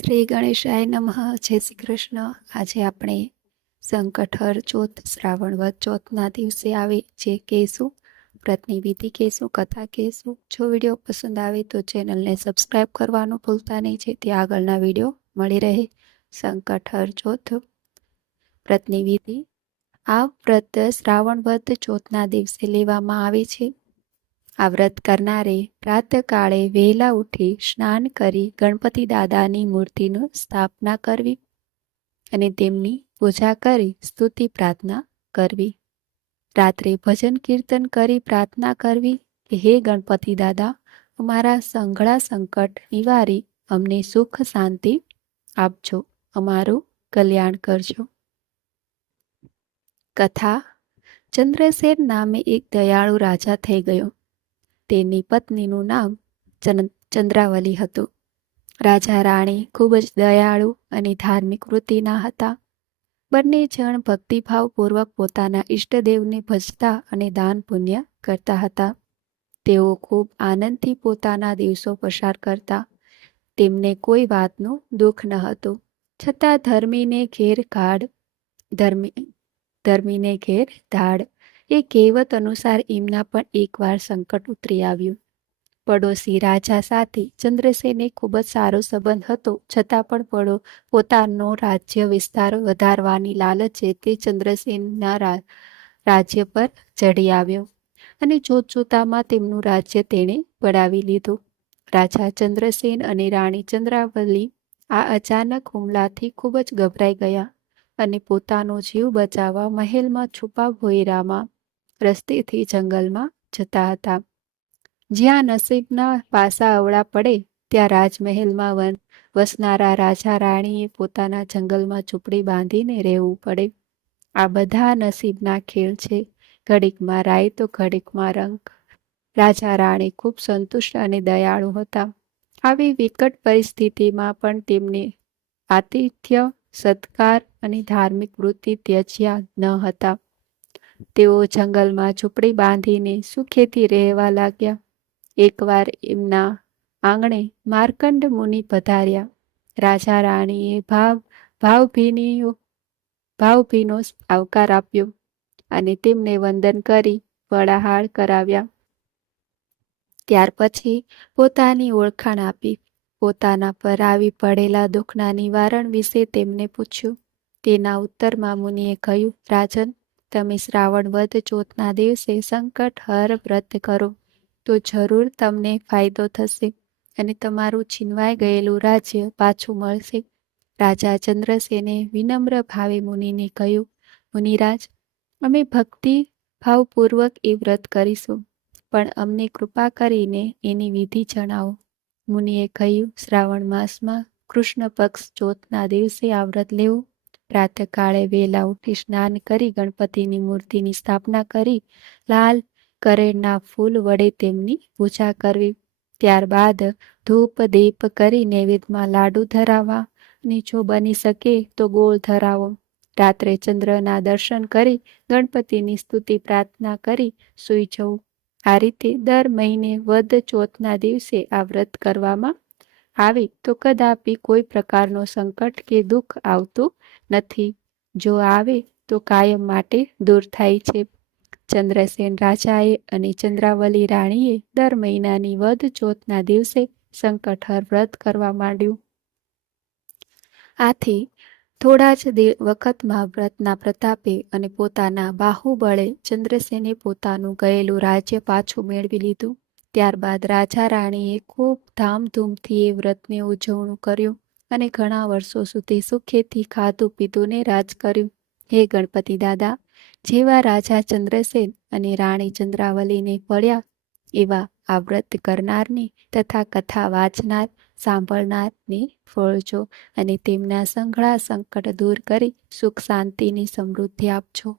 શ્રી ગણેશાય નમઃ. જય શ્રી કૃષ્ણ. આજે આપણે સંકટહર ચોથ શ્રાવણ વદ ચોથના દિવસે આવે જે કહેશું, વ્રતની વિધિ કહેશું, કથા કહેશું. જો વિડીયો પસંદ આવે તો ચેનલને સબસ્ક્રાઈબ કરવાનું ભૂલતા નહીં, જેથી આગળના વિડીયો મળી રહે. સંકટહર ચોથ વ્રતની વિધિ. આ વ્રત શ્રાવણ વદ ચોથના દિવસે લેવામાં આવે છે. આ વ્રત કરનારે પ્રાતઃકાળે વહેલા ઉઠી સ્નાન કરી ગણપતિ દાદાની મૂર્તિની સ્થાપના કરવી અને તેમની પૂજા કરી સ્તુતિ પ્રાર્થના કરવી. રાત્રે ભજન કીર્તન કરી પ્રાર્થના કરવી કે હે ગણપતિ દાદા, અમારા સંઘળા સંકટ નિવારી અમને સુખ શાંતિ આપજો, અમારું કલ્યાણ કરજો. કથા. ચંદ્રસેન નામે એક દયાળુ રાજા થઈ ગયો. તેની પત્નીનું નામ ચંદ્રાવલી હતું. રાજા રાણી ખૂબ જ દયાળુ અને ધાર્મિક વૃત્તિના હતા. બંને જણ ભક્તિભાવપૂર્વક પોતાના ઈષ્ટદેવને ભજતા અને દાન પુણ્ય કરતા હતા. તેઓ ખૂબ આનંદથી પોતાના દિવસો પસાર કરતા. તેમને કોઈ વાતનું દુઃખ ન હતું. છતાં ધર્મીને ઘેર ધાડ એ કહેવત અનુસાર એમના પણ એકવાર સંકટ ઉતરી આવ્યું. પડોશી રાજા સાથે ચંદ્રસેને ખૂબ જ સારો સંબંધ હતો, છતાં પણ પોતાનો રાજ્ય વિસ્તાર વધારવાની લાલચે તે ચંદ્રસેનના રાજ્ય પર ચઢી આવ્યો અને જોતજોતામાં તેમનું રાજ્ય તેણે પડાવી લીધું. રાજા ચંદ્રસેન અને રાણી ચંદ્રાવલી આ અચાનક હુમલાથી ખૂબ જ ગભરાઈ ગયા અને પોતાનો જીવ બચાવવા મહેલમાં છુપા ભોયરામાં રસ્તેથી જંગલમાં જતા હતા. જ્યાં નસીબના પાસા અવળા પડે ત્યાં રાજમહેલમાં વસનારા રાજા રાણીએ પોતાના જંગલમાં ઝૂંપડી બાંધીને રહેવું પડે. આ બધા નસીબના ખેલ છે. ઘડીકમાં રાય તો ઘડીકમાં રંગ. રાજા રાણી ખૂબ સંતુષ્ટ અને દયાળુ હતા. આવી વિકટ પરિસ્થિતિમાં પણ તેમને આતિથ્ય, સત્કાર અને ધાર્મિક વૃત્તિ ત્યજ્યા ન હતા. તેઓ જંગલમાં ઝૂંપડી બાંધીને સુખેથી રહેવા લાગ્યા. એકવાર એમના આંગણે માર્કંડ મુનિ પધાર્યા. રાજા રાણીએ ભાવભીનો આવકાર આપ્યો અને તેમને વંદન કરી ફળાહાર કરાવ્યા. ત્યાર પછી પોતાની ઓળખાણ આપી. પોતાના પર આવી પડેલા દુઃખના નિવારણ વિશે તેમને પૂછ્યું. તેના ઉત્તરમાં મુનિએ કહ્યું, રાજન, તમે શ્રાવણ વદ ચોથના દિવસે સંકટહર વ્રત કરો તો જરૂર તમને ફાયદો થશે અને તમારું છીનવાઈ ગયેલું રાજ્ય પાછું મળશે. રાજા ચંદ્રસેને વિનમ્ર ભાવે મુનિને કહ્યું, મુનિરાજ, અમે ભક્તિ ભાવપૂર્વક એ વ્રત કરીશું, પણ અમને કૃપા કરીને એની વિધિ જણાવો. મુનિએ કહ્યું, શ્રાવણ માસમાં કૃષ્ણ પક્ષ ચોથના દિવસે આ વ્રત લેવું. પ્રાતઃકાળે વહેલા ઉઠી સ્નાન કરી ગણપતિની મૂર્તિની સ્થાપના કરી લાલ કરેણના ફૂલ વડે તેમની પૂજા કરવી. ત્યારબાદ ધૂપ દીપ કરી નૈવેદ્યમાં લાડુ ધરાવવા અને જો બની શકે તો ગોળ ધરાવો. રાત્રે ચંદ્રના દર્શન કરી ગણપતિની સ્તુતિ પ્રાર્થના કરી સૂઈ જવું. આ રીતે દર મહિને વદ ચોથના દિવસે આ વ્રત કરવામાં આવે તો કદાપી કોઈ પ્રકારનો સંકટ કે દુઃખ આવતું નથી. જો આવે તો કાયમ માટે દૂર થાય છે. ચંદ્રસેન રાજાએ અને ચંદ્રાવલી રાણીએ દર મહિનાની વદ ચોથના દિવસે સંકટહર વ્રત કરવા માંડ્યું. આથી થોડા જ વખતમાં વ્રતના પ્રતાપે અને પોતાના બાહુબળે ચંદ્રસેને પોતાનું ગયેલું રાજ્ય પાછું મેળવી લીધું. ત્યારબાદ રાજા રાણીએ ખૂબ ધામધૂમથી એ વ્રતને ઉજવણું કર્યું અને ઘણા વર્ષો સુધી સુખેથી ખાધું પીધું ને રાજ કર્યું. હે ગણપતિ દાદા, જેવા રાજા ચંદ્રસેન અને રાણી ચંદ્રાવલીને પડ્યા એવા આ વ્રત કરનારને તથા કથા વાંચનાર સાંભળનારને ફળજો અને તેમના સંઘળા સંકટ દૂર કરી સુખ શાંતિની સમૃદ્ધિ આપજો.